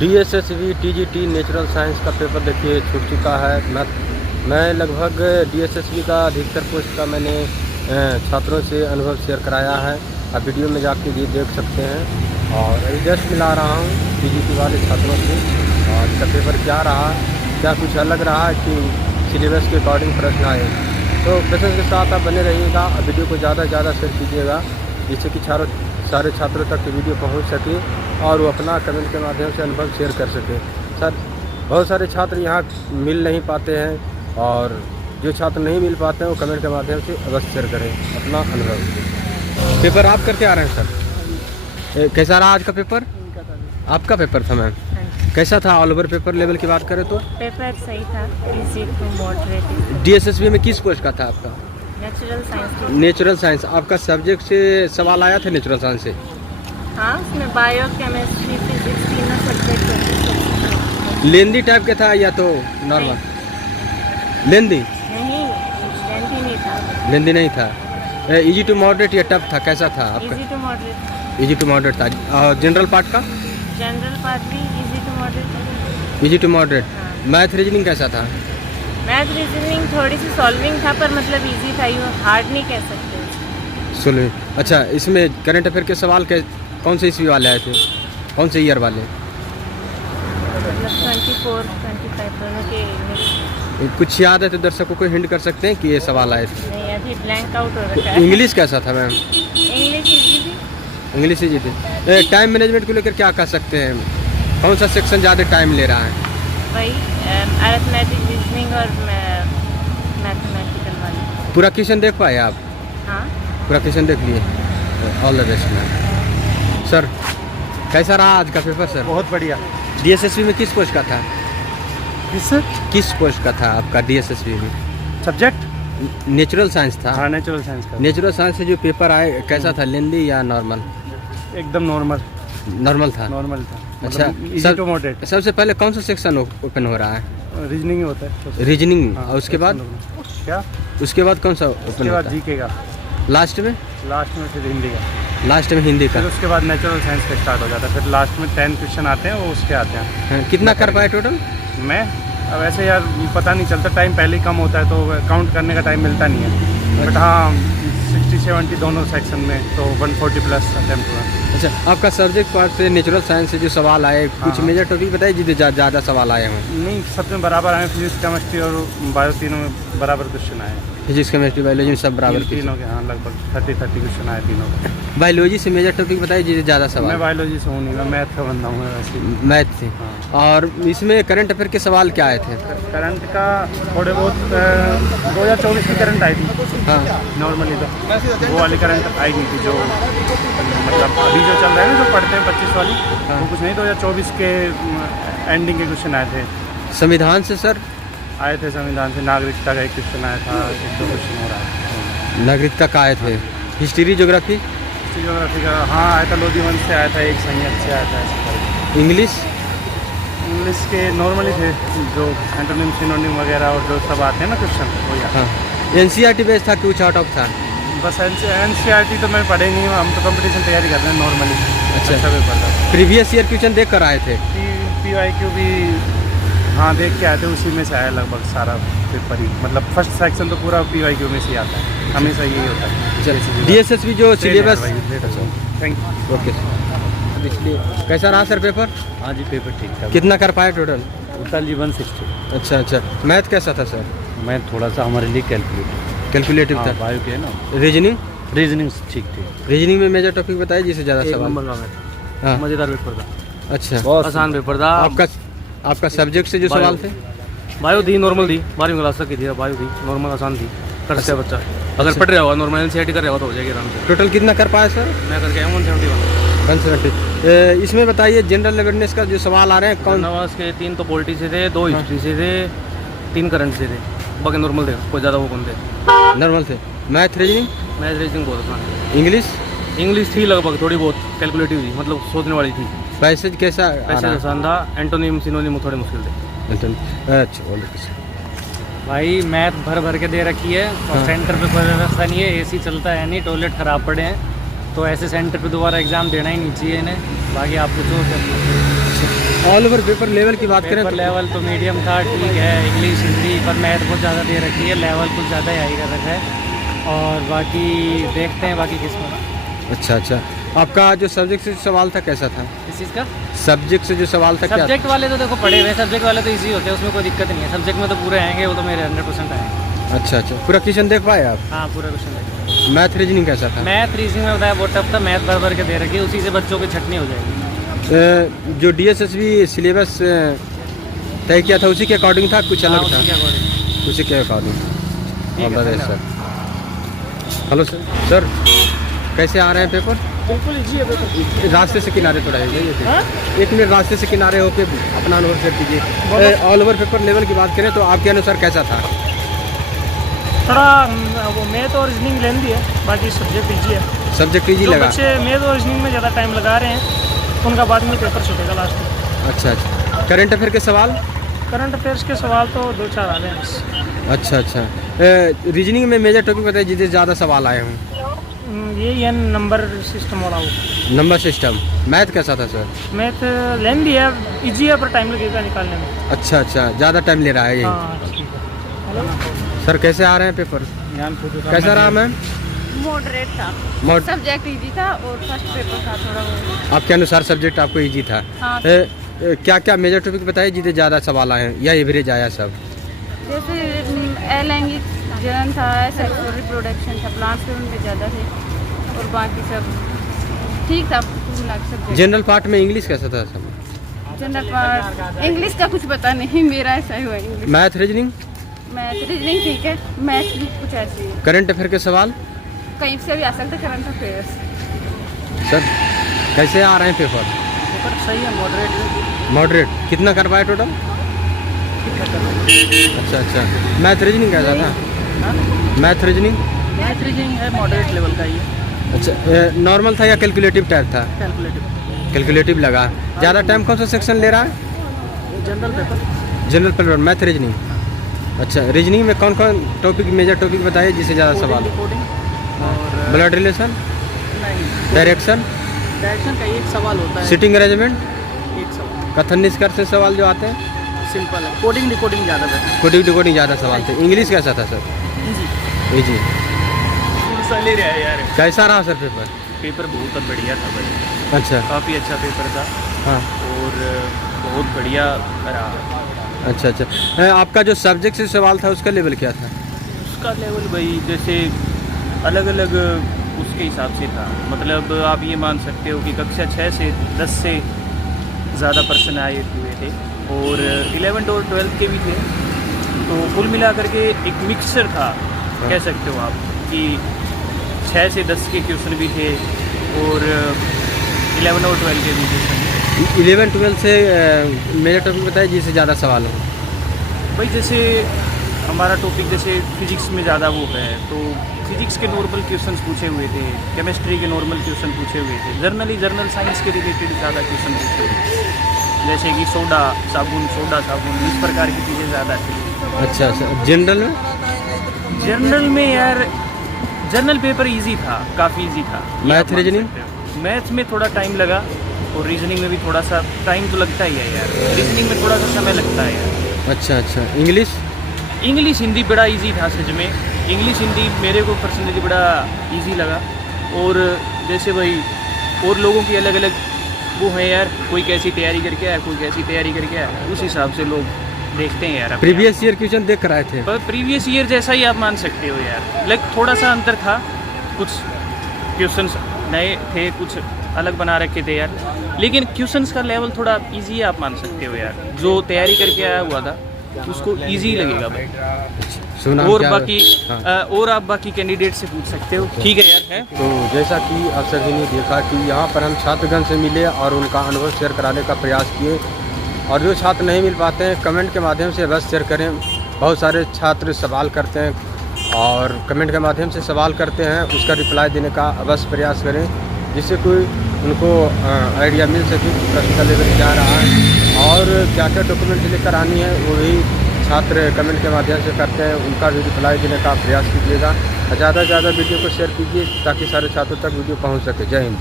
DSSV TGT natural science का paper देखिए छूट चुका है। मैं लगभग DSSV का अधिकतर पोस्ट का मैंने छात्रों से अनुभव शेयर कराया है। आप वीडियो में जाके ये देख सकते हैं। और रिजल्ट मिला रहा हूँ TGT वाले छात्रों से, और इसका पेपर क्या रहा, क्या कुछ अलग रहा कि सिलेबस के अकॉर्डिंग प्रश्न आए। तो प्रश्न के साथ आप बने रहिएगा और वीडियो को ज़्यादा से ज़्यादा शेयर कीजिएगा, जिससे कि सारे छात्रों तक ये वीडियो पहुंच सके और वो अपना कमेंट के माध्यम से अनुभव शेयर कर सके। सर, बहुत सारे छात्र यहाँ मिल नहीं पाते हैं, और जो छात्र नहीं मिल पाते हैं वो कमेंट के माध्यम से अवश्य शेयर करें अपना अनुभव। पेपर आप करके आ रहे हैं सर? कैसा रहा आज का पेपर? आपका पेपर था मैम, कैसा था? ऑल ओवर पेपर लेवल की बात करें तो पेपर सही था, इजी टू मॉडरेट। DSSV में किस पोस्ट का था आपका? Natural science. Natural science. आपका सब्जेक्ट से सवाल आया था नेचुरल साइंस से? हाँ, उसमें बायो, केमिस्ट्री, फिजिक्स तीनों सब्जेक्ट। लेंदी टाइप का था या तो नॉर्मल? लेंदी नहीं था। लेंदी नहीं था। इजी टू मॉडरेट या टफ था, कैसा था आपका? Easy to moderate. Easy to moderate था। और जनरल पार्ट का? जनरल पार्ट भी easy to moderate. Easy to moderate. Math reasoning कैसा था? मैथ रीजनिंग थोड़ी सी सॉल्विंग था, पर मतलब इजी था, यूँ हार्ड नहीं कह सकते। सुनिए, अच्छा, इसमें करंट अफेयर के सवाल कौन से ईस्वी वाले आए थे, कौन से ईयर वाले? मतलब 24, 25 दोनों के। कुछ याद है तो दर्शकों को हिंट कर सकते हैं कि ये सवाल आए थे? नहीं, अभी ब्लैंक आउट हो रखा है। इंग्लिश कैसा था मैम? इंग्लिश इजी थी। इंग्लिश इजी थी। टाइम मैनेजमेंट को लेकर क्या कह सकते हैं? कौन सा सेक्शन ज़्यादा टाइम ले रहा है? वही अरिथमेटिक, रीजनिंग और मैथमेटिकल वाली। पूरा क्वेश्चन देख पाए आप? हाँ, पूरा क्वेश्चन देख लिए? All the best ma'am. Sir, कैसा रहा आज का पेपर सर? बहुत बढ़िया। DSSV में किस पोस्ट का था? किस पोस्ट का था आपका DSSV में? सब्जेक्ट नेचुरल साइंस था। हाँ, नेचुरल साइंस का। नेचुरल साइंस से जो पेपर आए कैसा था, लेंदी या नॉर्मल? एकदम नॉर्मल। नॉर्मल था। नॉर्मल था। अच्छा, इजी टू मॉडरेट। सबसे पहले कौन सा सेक्शन ओपन हो रहा है? रीजनिंग होता है। रीजनिंग। हाँ, और उसके बाद क्या? उसके बाद कौन सा ओपन उसके बाद होता है? जीके का। लास्ट में? लास्ट में फिर हिंदी का। लास्ट में हिंदी का। फिर उसके बाद नेचुरल साइंस का स्टार्ट हो जाता है। फिर लास्ट में 10 क्वेश्चन आते हैं, वो उसके आते हैं। हाँ, कितना कर पाए टोटल? मैं अब ऐसे यार पता नहीं चलता, टाइम पहले ही कम होता है तो काउंट करने का टाइम मिलता नहीं है। बट हाँ, 60-70 दोनों सेक्शन में, तो 140 प्लस अटेम्प्ट हुआ। अच्छा, आपका सब्जेक्ट पार्ट से नेचुरल साइंस से जो सवाल आए, कुछ हाँ। मेजर टॉपिक बताइए जिससे ज़्यादा सवाल आए हैं? नहीं, सब में बराबर आए। फिजिक्स, केमिस्ट्री और बायो तीनों में बराबर क्वेश्चन आए। फिजिक्स, केमिस्ट्री, बायोलॉजी सब बराबर? तीनों के हाँ, लगभग 30 क्वेश्चन आए तीनों के। बायोलॉजी से मेजर टॉपिक बताइए जिससे ज़्यादा सवाल? मैं बायोलॉजी से हूँ नहीं, मैं मैथ का बंदा हूँ वैसे। मैथ से। हाँ। और इसमें करंट अफेयर के सवाल क्या आए थे? करंट का थोड़े बहुत 2024 की करंट आई थी। हाँ। नॉर्मली तो वो वाली करंट आई नहीं थी, जो मतलब अभी जो चल रहा है ना, जो पढ़ते हैं 25 वाली। हाँ। वो कुछ नहीं, 2024 के एंडिंग के क्वेश्चन आए थे। संविधान से सर? आए थे संविधान से। नागरिकता का एक क्वेश्चन आया था, 1-2 क्वेश्चन हो रहा है। नागरिकता का आए थे। History, geography? जियोग्राफी का हाँ आया था, लोधी वंश से आया था, एक संयत से आया था। इंग्लिश? इंग्लिश के नॉर्मली थे, जो एंटोनिम, सिनोनिम वगैरह और जो सब आते हैं ना क्वेश्चन, वो यार। हाँ। NCERT बेस्ड था, कुछ आउट ऑफ था? बस NCERT तो मैं पढ़े नहीं हूँ, हम तो कंपटीशन तैयारी कर रहे हैं नॉर्मली। अच्छा। पेपर था। प्रीवियस ईयर क्वेश्चन देख कर आए थे? PYQ भी हाँ देख के आए थे, उसी में से आया लगभग सारा पेपर ही। मतलब फर्स्ट सेक्शन तो पूरा PYQ में से ही आता है, हमेशा यही होता है। DSSV जो सिलेबस। Thank you. ओके। इसलिए कैसा रहा सर पेपर? हाँ जी, पेपर ठीक था। कितना कर पाए टोटल? टोटल जी 160। अच्छा अच्छा। मैथ कैसा था सर? मैं थोड़ा सा हमारे लिए कैलकुलेटिव था। बायो के है ना। रीजनिंग? रीजनिंग ठीक थी। रीजनिंग में मेजर टॉपिक बताइए जिससे ज़्यादा एक सवाल। नंबर का मैथ। हाँ। मज़ेदार पेपर था। अच्छा, बहुत आसान पेपर था। आपका सब्जेक्ट से जो सवाल थे? बायो थी, नॉर्मल थी, 12वीं क्लास तक की थी। बायो थी नॉर्मल, आसान थी, कर सकता है बच्चा अगर पढ़ रहा होगा। नॉर्मल NCERT कर रहा होगा तो हो जाएगी आराम से। टोटल कितना कर पाए सर? मैं करके आया 171। 170। इसमें बताइए जनरल अवेयरनेस का जो सवाल आ रहे हैं कौन? नवाज के 3 तो पॉलिटी से थे, 2 हिस्ट्री से थे, 3 करंट से थे, बाकी नॉर्मल थे, कोई ज़्यादा वो कौन थे। नॉर्मल थे। Math, reasoning? मैथ रीजनिंग बहुत आसान। इंग्लिश थी लगभग थोड़ी बहुत, कैलकुलेटिव थी, मतलब सोचने वाली थी। पैसेज कैसा? पैसे आसान था, एंटोनिम, सिनोनिम थोड़े मुश्किल थे। अच्छा। भाई मैथ भर के दे रखी है, और हाँ। सेंटर पे कोई व्यवस्था नहीं है, AC चलता है नहीं, टॉयलेट ख़राब पड़े हैं, तो ऐसे सेंटर पे दोबारा एग्ज़ाम देना ही नहीं चाहिए इन्हें। बाकी आप पूछो। ऑल ओवर पेपर लेवल की बात करें पेपर तो लेवल तो मीडियम था, ठीक है। इंग्लिश हिंदी पर मैथ बहुत ज़्यादा दे रखी है, लेवल कुछ ज़्यादा ही हाई कर रखा है। और बाकी देखते हैं बाकी किस्मत। अच्छा अच्छा, आपका जो सब्जेक्ट से सवाल था कैसा था? इस चीज़ का सब्जेक्ट से जो सवाल था क्या? सब्जेक्ट वाले तो देखो पढ़े हुए, सब्जेक्ट वाले तो इजी होते हैं, उसमें कोई दिक्कत नहीं है। सब्जेक्ट में तो पूरे आएंगे, वो तो मेरे 100% आएंगे। अच्छा अच्छा, पूरा क्वेश्चन देख पाए आप? हाँ, पूरा क्वेश्चन देखो। मैथ रीजनिंग कैसा था? मैथ रीजनिंग में बताया बहुत टफ था, मैथ भर भर के दे रखी है, उसी से बच्चों की छटनी हो जाएगी। जो DSSB सिलेबस तय किया था उसी के अकॉर्डिंग था, कुछ हाँ, अलग उसी के था? according। उसी के अकॉर्डिंग। ठीक है, all the best sir. Hello sir, sir कैसे आ रहे हैं पेपर? बिल्कुल ईजी है पेपर। रास्ते से किनारे थोड़ा है, एक मिनट रास्ते से किनारे होके अपना अनुभव शेयर कीजिए। ऑल ओवर पेपर लेवल की बात करें तो आपके अनुसार कैसा था? थोड़ा वो मैथ और रीजनिंग लेंदी है, बाकी सब्जेक्ट ईजी है। सब्जेक्ट ईजी जो लगा? बच्चे मैथ और रीजनिंग में ज़्यादा टाइम लगा रहे हैं उनका बाद में पेपर छूटेगा लास्ट में। अच्छा अच्छा, करंट अफेयर के सवाल? करंट अफेयर्स के सवाल तो 2-4 आ रहे हैं बस। अच्छा अच्छा, रीजनिंग में मेजर टॉपिक बताइए जिससे ज़्यादा सवाल आए हों। यही है नंबर सिस्टम वाला वो। Number system. मैथ कैसा था सर? मैथ लेंदी है, ईजी है, पर टाइम लगेगा निकालने में। अच्छा अच्छा, ज़्यादा टाइम ले रहा है ये। हाँ ठीक है। सर कैसे आ रहे हैं पेपर? कैसा रहा मैम? मॉडरेट था, मॉड- सब्जेक्ट इजी था और फर्स्ट पेपर था थोड़ा वो। आपके अनुसार सब्जेक्ट आपको इजी था? हाँ। क्या क्या मेजर टॉपिक बताइए जिससे ज़्यादा सवाल आए हैं या एवरेज आया सब? जैसे लैंग्वेज जनरल था, सेक्सुअल रिप्रोडक्शन था, प्लांट्स के उनमें ज़्यादा थे और बाकी सब ठीक था। सब्जेक्ट जनरल पार्ट में इंग्लिश कैसा था सब? जनरल पार्ट इंग्लिश का कुछ पता नहीं, मेरा ऐसा ही हुआ English. Math reasoning? Math reasoning ठीक है, मैथ भी कुछ ऐसी है, करंट अफेयर के सवाल? कहीं से भी आ सकते करंट अफेयर्स। सर कैसे आ रहे हैं पेपर? पेपर सही है, मॉडरेट। मॉडरेट कितना कर पाए टोटल? अच्छा अच्छा, मैथ रीजनिंग कैसा था? Math reasoning? मैथ रीजनिंग है मॉडरेट लेवल का ही है, अच्छा, नॉर्मल था या कैलकुलेटिव टाइप था? कैलकुलेटिव। कैलकुलेटिव लगा। ज़्यादा टाइम कौन सा सेक्शन ले रहा है? General paper. General paper, math reasoning. अच्छा, रीजनिंग में कौन कौन टॉपिक मेजर टॉपिक बताइए जिससे ज़्यादा सवाल? कोडिंग और ब्लड रिलेशन, नहीं, डायरेक्शन, डायरेक्शन का एक सवाल होता है, सिटिंग अरेंजमेंट, एक सवाल कथन निष्कर्ष से सवाल जो आते हैं। सिंपल है। कोडिंग डिकोडिंग ज़्यादा बेटर। कोडिंग डिकोडिंग ज़्यादा सवाल थे। इंग्लिश कैसा था सर? जी ले रहा है यार। कैसा रहा सर पेपर? पेपर बहुत बढ़िया था भाई, अच्छा काफ़ी अच्छा पेपर था हाँ, और बहुत बढ़िया रहा। अच्छा अच्छा, आपका जो सब्जेक्ट से सवाल था उसका लेवल क्या था? उसका लेवल भाई जैसे अलग अलग उसके हिसाब से था, मतलब आप ये मान सकते हो कि कक्षा 6 से 10 से ज़्यादा पर्सन आए हुए थे और 11th और 12th के भी थे, तो कुल मिला करके एक मिक्सचर था कह सकते हो आप कि 6 से 10 के क्वेश्चन भी थे और 11 और 12 के भी क्वेश्चन। 11-12 से मेजर टॉपिक बताइए जिससे ज़्यादा सवाल हो। भाई जैसे हमारा टॉपिक जैसे फिजिक्स में ज़्यादा वो है, तो फिजिक्स के नॉर्मल क्वेश्चंस पूछे हुए थे, केमिस्ट्री के नॉर्मल क्वेश्चन पूछे हुए थे, जर्नल साइंस के रिलेटेड ज़्यादा क्वेश्चन पूछे हुए थे, जैसे कि सोडा साबुन इस प्रकार की चीज़ें ज़्यादा थी। अच्छा अच्छा, जनरल में? जनरल में यार जनरल पेपर इजी था, काफ़ी इजी था। Math reasoning? मैथ में थोड़ा टाइम लगा और रीजनिंग में भी थोड़ा सा टाइम तो लगता ही है यार, रीजनिंग में थोड़ा सा समय लगता है यार। अच्छा अच्छा, इंग्लिश हिंदी बड़ा इजी था सच में, इंग्लिश हिंदी मेरे को पर्सनली बड़ा इजी लगा। और जैसे भाई और लोगों की अलग अलग वो है यार, कोई कैसी तैयारी करके आया, कोई कैसी तैयारी करके आया, उस हिसाब से लोग देखते हैं यार। प्रीवियस ईयर क्वेश्चन देख कर आए थे? पर प्रीवियस ईयर जैसा ही आप मान सकते हो यार, लाइक थोड़ा सा अंतर था, कुछ क्वेश्चंस नए थे, कुछ अलग बना रखे थे यार, लेकिन क्वेश्चंस का लेवल थोड़ा इजी है आप मान सकते हो यार। जो तैयारी करके आया हुआ था उसको इजी लगेगा भाई। सुना और क्या? बाकी हाँ। और आप बाकी कैंडिडेट से पूछ सकते हो, ठीक है यार है। तो जैसा कि आप सभी ने देखा कि यहाँ पर हम छात्रगण से मिले और उनका अनुभव शेयर कराने का प्रयास किए, और जो छात्र नहीं मिल पाते हैं कमेंट के माध्यम से अवश्य शेयर करें। बहुत सारे छात्र सवाल करते हैं और कमेंट के माध्यम से सवाल करते हैं, उसका रिप्लाई देने का अवश्य प्रयास करें, जिससे कोई उनको आइडिया मिल सके कि प्रश्न का लेवल क्या रहा है और क्या क्या डॉक्यूमेंट लेकर आनी है, वो भी छात्र कमेंट के माध्यम से करते हैं, उनका भी रिप्लाई देने का प्रयास कीजिएगा। ज़्यादा से ज़्यादा वीडियो को शेयर कीजिए ताकि सारे छात्रों तक वीडियो पहुंच सके। जय हिंद।